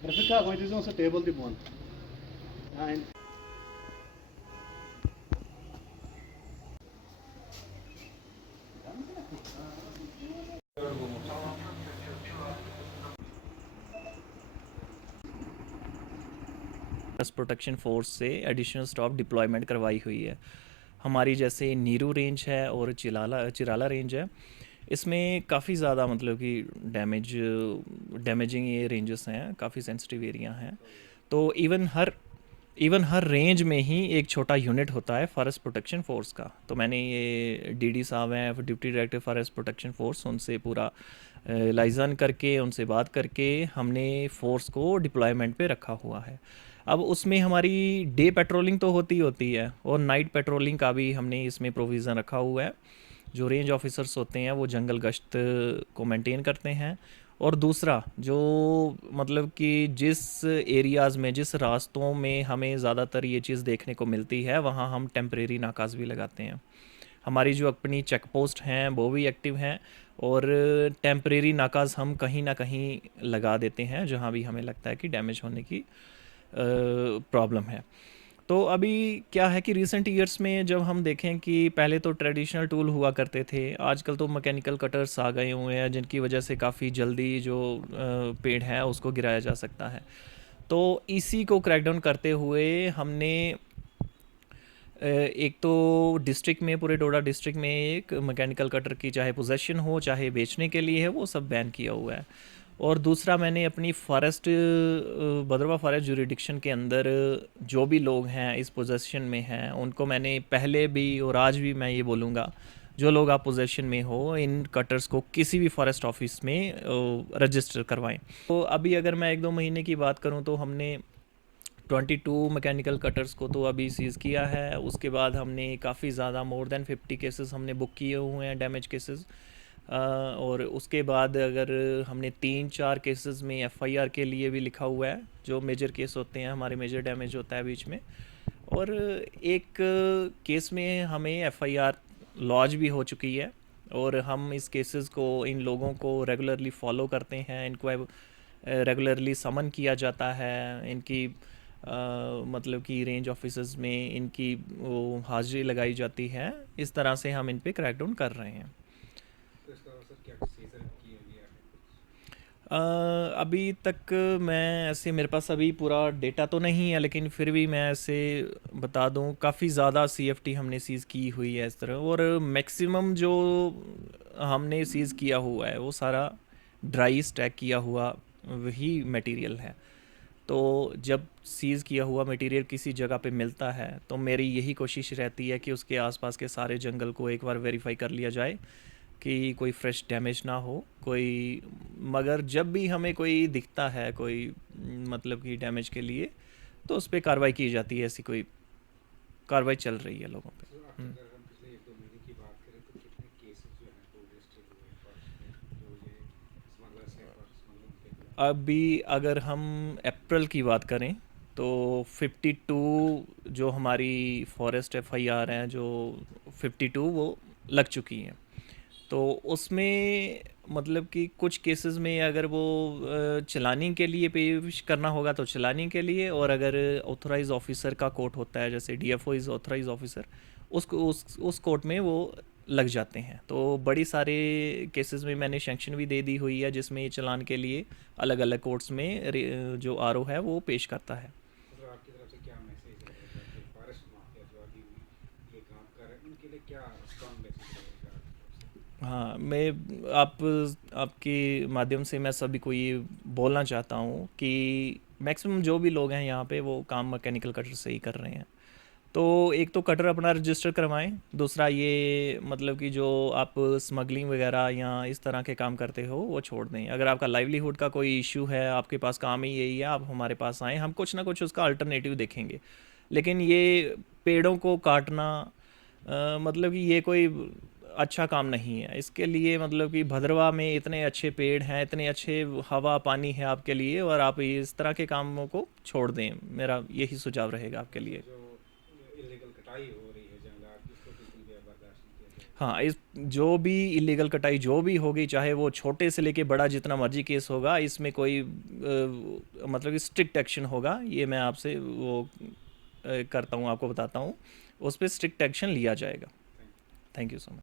Rafika, going to use a table the one. And protection force से additional staff deployment करवाई हुई है। हमारी जैसे नीरू रेंज है और चिराला रेंज है, इसमें काफ़ी ज़्यादा मतलब कि डैमेजिंग ये रेंजेस हैं, काफ़ी सेंसिटिव एरिया हैं। तो इवन हर रेंज में ही एक छोटा यूनिट होता है फॉरेस्ट प्रोटेक्शन फोर्स का। तो मैंने ये डीडी साहब हैं, deputy director forest protection force, उनसे पूरा लाइजन करके, उनसे बात करके हमने फोर्स को डिप्लॉयमेंट पे रखा हुआ है। अब उसमें हमारी डे पेट्रोलिंग तो होती है और नाइट पेट्रोलिंग का भी हमने इसमें प्रोविज़न रखा हुआ है। जो रेंज ऑफिसर्स होते हैं वो जंगल गश्त को मेंटेन करते हैं। और दूसरा जो मतलब कि जिस एरियाज़ में, जिस रास्तों में हमें ज़्यादातर ये चीज़ देखने को मिलती है, वहाँ हम टेम्परेरी नाकाज़ भी लगाते हैं। हमारी जो अपनी चेक पोस्ट हैं वो भी एक्टिव हैं, और टेम्परेरी नाकाज़ हम कहीं ना कहीं लगा देते हैं जहाँ भी हमें लगता है कि डैमेज होने की प्रॉब्लम है। तो अभी क्या है कि रिसेंट ईयर्स में जब हम देखें कि पहले तो ट्रेडिशनल टूल हुआ करते थे, आजकल तो मैकेनिकल कटर्स आ गए हुए हैं जिनकी वजह से काफ़ी जल्दी जो पेड़ है उसको गिराया जा सकता है। तो इसी को क्रैकडाउन करते हुए हमने एक तो डिस्ट्रिक्ट में, पूरे डोडा डिस्ट्रिक्ट में एक मैकेनिकल कटर की चाहे पोजेशन हो चाहे बेचने के लिए है, वो सब बैन किया हुआ है। और दूसरा, मैंने अपनी फॉरेस्ट भद्रवा फॉरेस्ट जुरिडिक्शन के अंदर जो भी लोग हैं इस पोजेशन में हैं, उनको मैंने पहले भी और आज भी मैं ये बोलूँगा, जो लोग आप पोजेशन में हो, इन कटर्स को किसी भी फॉरेस्ट ऑफिस में रजिस्टर करवाएं। तो अभी अगर मैं 1-2 महीने की बात करूं तो हमने 22 मैकेनिकल कटर्स को तो अभी सीज़ किया है। उसके बाद हमने काफ़ी ज़्यादा, मोर देन 50 केसेस हमने बुक किए हुए हैं, डैमेज केसेस। और उसके बाद अगर हमने 3-4 केसेस में एफआईआर के लिए भी लिखा हुआ है, जो मेजर केस होते हैं, हमारे मेजर डैमेज होता है बीच में। और एक केस में हमें एफआईआर लॉज भी हो चुकी है, और हम इस केसेस को, इन लोगों को रेगुलरली फॉलो करते हैं। इनको रेगुलरली समन किया जाता है, इनकी मतलब कि रेंज ऑफिसर्स में इनकी वो हाजिरी लगाई जाती है। इस तरह से हम इन पे क्रैकडाउन कर रहे हैं। अभी तक मैं ऐसे, मेरे पास अभी पूरा डेटा तो नहीं है, लेकिन फिर भी मैं ऐसे बता दूं, काफ़ी ज़्यादा सीएफटी हमने सीज़ की हुई है इस तरह। और मैक्सिमम जो हमने सीज़ किया हुआ है वो सारा ड्राई स्टैक किया हुआ वही मटेरियल है। तो जब सीज़ किया हुआ मटेरियल किसी जगह पे मिलता है तो मेरी यही कोशिश रहती है कि उसके आसपास के सारे जंगल को एक बार वेरीफाई कर लिया जाए कि कोई फ्रेश डैमेज ना हो कोई। मगर जब भी हमें कोई दिखता है कोई मतलब कि डैमेज के लिए, तो उस पर कार्रवाई की जाती है। ऐसी कोई कार्रवाई चल रही है लोगों पे। अभी अगर हम अप्रैल की बात करें तो 52 जो हमारी फॉरेस्ट एफआईआर हैं, जो 52 वो लग चुकी हैं। तो उसमें मतलब कि कुछ केसेस में अगर वो चलानी के लिए पेश करना होगा तो चलानी के लिए, और अगर ऑथराइज ऑफिसर का कोर्ट होता है, जैसे डीएफओ इज़ ऑथराइज ऑफिसर, उसको उस कोर्ट में वो लग जाते हैं। तो बड़ी सारे केसेस में मैंने सेंक्शन भी दे दी हुई है, जिसमें ये चलान के लिए अलग अलग कोर्ट्स में जो आरओ है वो पेश करता है। हाँ, मैं आपके माध्यम से मैं सभी को ये बोलना चाहता हूँ कि मैक्सिमम जो भी लोग हैं यहाँ पे वो काम मैकेनिकल कटर से ही कर रहे हैं। तो एक तो कटर अपना रजिस्टर करवाएं, दूसरा ये मतलब कि जो आप स्मगलिंग वगैरह या इस तरह के काम करते हो वो छोड़ दें। अगर आपका लाइवलीहुड का कोई इशू है, आपके पास काम ही यही है, आप हमारे पास आएँ, हम कुछ ना कुछ उसका अल्टरनेटिव देखेंगे। लेकिन ये पेड़ों को काटना मतलब कि ये कोई अच्छा काम नहीं है। इसके लिए मतलब कि भद्रवा में इतने अच्छे पेड़ हैं, इतने अच्छे हवा पानी है आपके लिए, और आप इस तरह के कामों को छोड़ दें। मेरा यही सुझाव रहेगा आपके लिए। हाँ, इस जो भी इलीगल कटाई जो भी होगी, चाहे वो छोटे से लेके बड़ा जितना मर्जी केस होगा, इसमें कोई मतलब कि स्ट्रिक्ट एक्शन होगा, ये मैं आपसे वो करता हूँ, आपको बताता हूँ, उस पर स्ट्रिक्ट एक्शन लिया जाएगा। Thank you so much.